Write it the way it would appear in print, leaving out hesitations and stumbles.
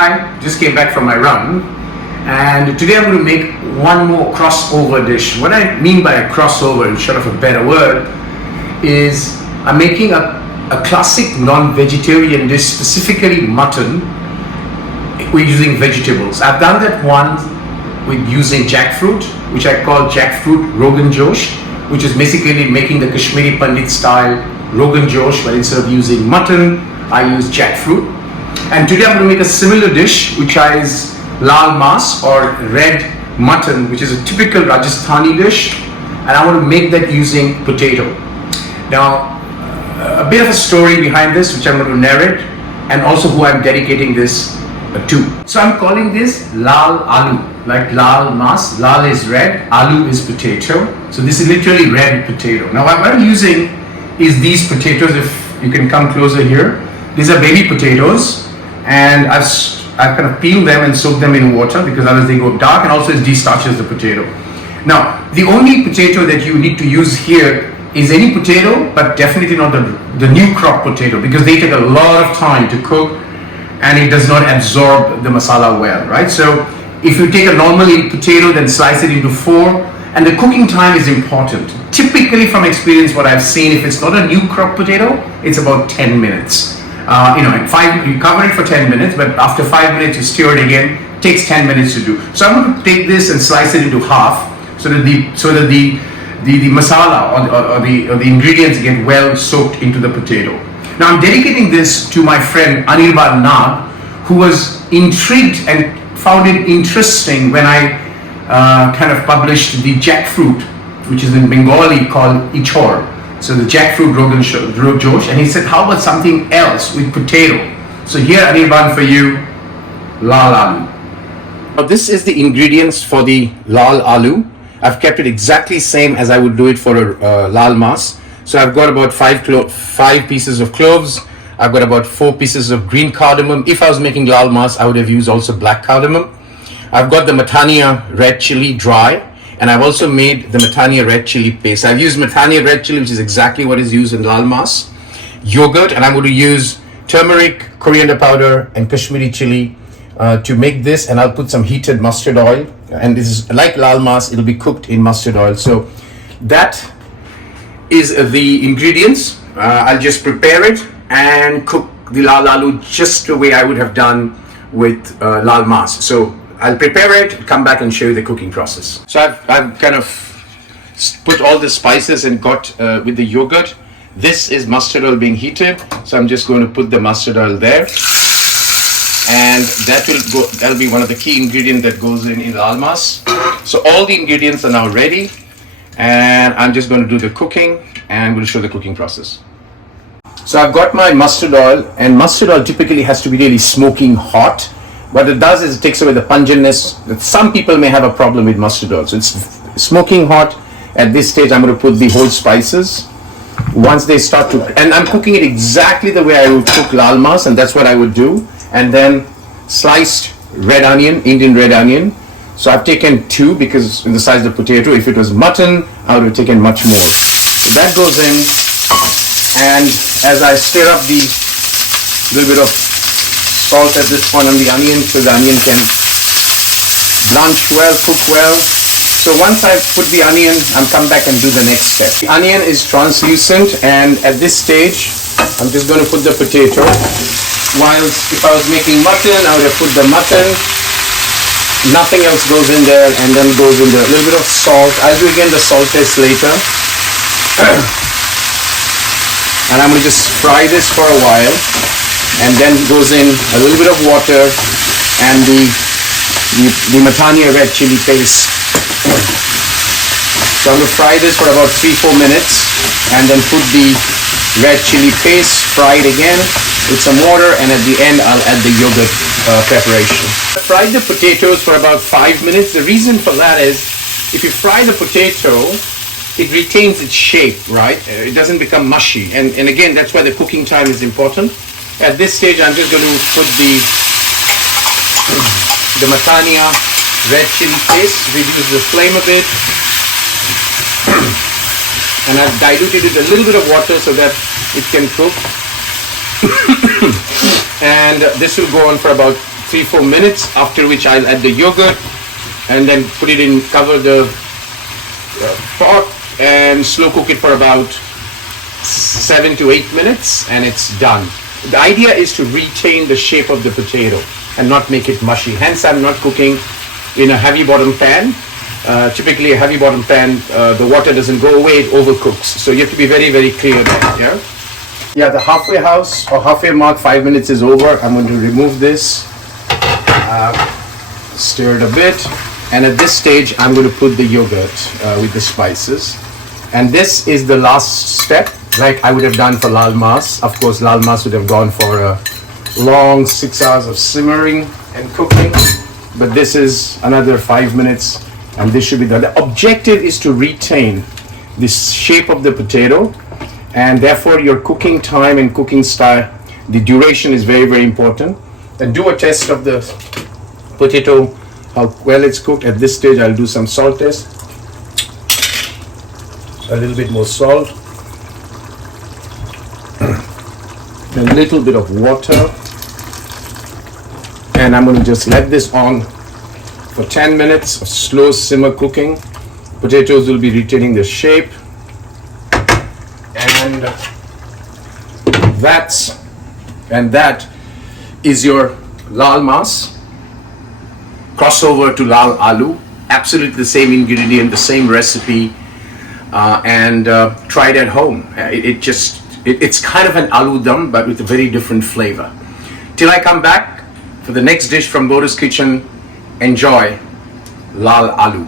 Hi, just came back from my run, and today I'm going to make one more crossover dish. What I mean by a crossover, in short of a better word, is I'm making a classic non-vegetarian dish, specifically mutton. We're using vegetables. I've done that once with using jackfruit, which I call jackfruit Rogan Josh, which is basically making the Kashmiri Pandit style Rogan Josh, but instead of using mutton, I use jackfruit. And today I'm going to make a similar dish, which is Laal Maas or red mutton, which is a typical Rajasthani dish, and I want to make that using potato. Now, a bit of a story behind this, which I'm going to narrate, and also who I'm dedicating this to. So I'm calling this Laal Aloo, like Laal Maas. Laal is red, Aloo is potato. So this is literally red potato. Now what I'm using is these potatoes. If you can come closer here, these are baby potatoes, and I've kind of peeled them and soaked them in water because otherwise they go dark, and also it de-starches the potato. Now the only potato that you need to use here is any potato, but definitely not the new crop potato, because they take a lot of time to cook and it does not absorb the masala well, right? So if you take a normal potato, then slice it into four, and the cooking time is important. Typically from experience, what I've seen, if it's not a new crop potato, it's about 10 minutes. You cover it for 10 minutes, but after 5 minutes you stir it again. It takes 10 minutes to do. So I'm going to take this and slice it into half so that the masala or the ingredients get well soaked into the potato. Now I'm dedicating this to my friend Anirban Nag, who was intrigued and found it interesting when I kind of published the jackfruit, which is in Bengali called ichor. So the jackfruit Rogan Josh, and he said, how about something else with potato? So here, Anirban, for you, Laal Aloo. Now this is the ingredients for the Laal Aloo. I've kept it exactly same as I would do it for a Laal Maas. So I've got about five pieces of cloves. I've got about 4 pieces of green cardamom. If I was making Laal Maas, I would have used also black cardamom. I've got the Mathania red chili dry, and I've also made the Mathania red chili paste. I've used Mathania red chili, which is exactly what is used in Laal Maas. Yogurt, and I'm going to use turmeric, coriander powder, and Kashmiri chili to make this, and I'll put some heated mustard oil. And this is like Laal Maas, it'll be cooked in mustard oil. So that is the ingredients. I'll just prepare it and cook the Laal Aloo just the way I would have done with Laal Maas. So I'll prepare it, come back and show you the cooking process. So I've kind of put all the spices and got with the yogurt. This is mustard oil being heated, so I'm just going to put the mustard oil there, and that'll be one of the key ingredients that goes in Laal Maas. So all the ingredients are now ready, and I'm just going to do the cooking and we'll show the cooking process. So I've got my mustard oil, and mustard oil typically has to be really smoking hot. What it does is it takes away the pungentness. Some people may have a problem with mustard oil. So it's smoking hot. At this stage, I'm going to put the whole spices. Once they start to, and I'm cooking it exactly the way I would cook Laal Maas, and that's what I would do. And then sliced red onion, Indian red onion. So I've taken 2 because in the size of the potato. If it was mutton, I would have taken much more. So that goes in, and as I stir up the little bit of salt at this point on the onion, so the onion can blanch well, cook well. So once I put the onion, I'm come back and do the next step. The onion is translucent, and at this stage, I'm just going to put the potato. While if I was making mutton, I would have put the mutton. Nothing else goes in there, and then goes in there. A little bit of salt. I'll do again the salt test later. And I'm going to just fry this for a while. And then goes in a little bit of water and the Mathania red chili paste. So I'm going to fry this for about 3-4 minutes, and then put the red chili paste, fry it again with some water, and at the end I'll add the yogurt preparation. I fried the potatoes for about 5 minutes. The reason for that is if you fry the potato, it retains its shape, right? It doesn't become mushy, and again, that's why the cooking time is important. At this stage, I'm just going to put the Mathania red chili paste, reduce the flame a bit, and I've diluted it a little bit of water so that it can cook. And this will go on for about 3-4 minutes, after which I'll add the yogurt and then put it in, cover the pot and slow cook it for about 7 to 8 minutes, and it's done. The idea is to retain the shape of the potato and not make it mushy. Hence, I'm not cooking in a heavy bottom pan. Typically, a heavy bottom pan, the water doesn't go away, it overcooks. So you have to be very, very clear there. Yeah, the halfway house or halfway mark, 5 minutes is over. I'm going to remove this, stir it a bit, and at this stage, I'm going to put the yogurt with the spices. And this is the last step, like I would have done for Laal Maas. Of course, Laal Maas would have gone for a long 6 hours of simmering and cooking, but this is another 5 minutes, and this should be done. The objective is to retain this shape of the potato, and therefore your cooking time and cooking style, the duration is very, very important. Then do a test of the potato, how well it's cooked. At this stage, I'll do some salt test. A little bit more salt, a little bit of water, and I'm going to just let this on for 10 minutes of slow simmer cooking. Potatoes will be retaining their shape, and that is your Laal Maas. Crossover to Laal Aloo, absolutely the same ingredient, the same recipe, and try it at home. It's kind of an aloo dum, but with a very different flavor. Till I come back for the next dish from Bordo's kitchen, enjoy Laal Aloo.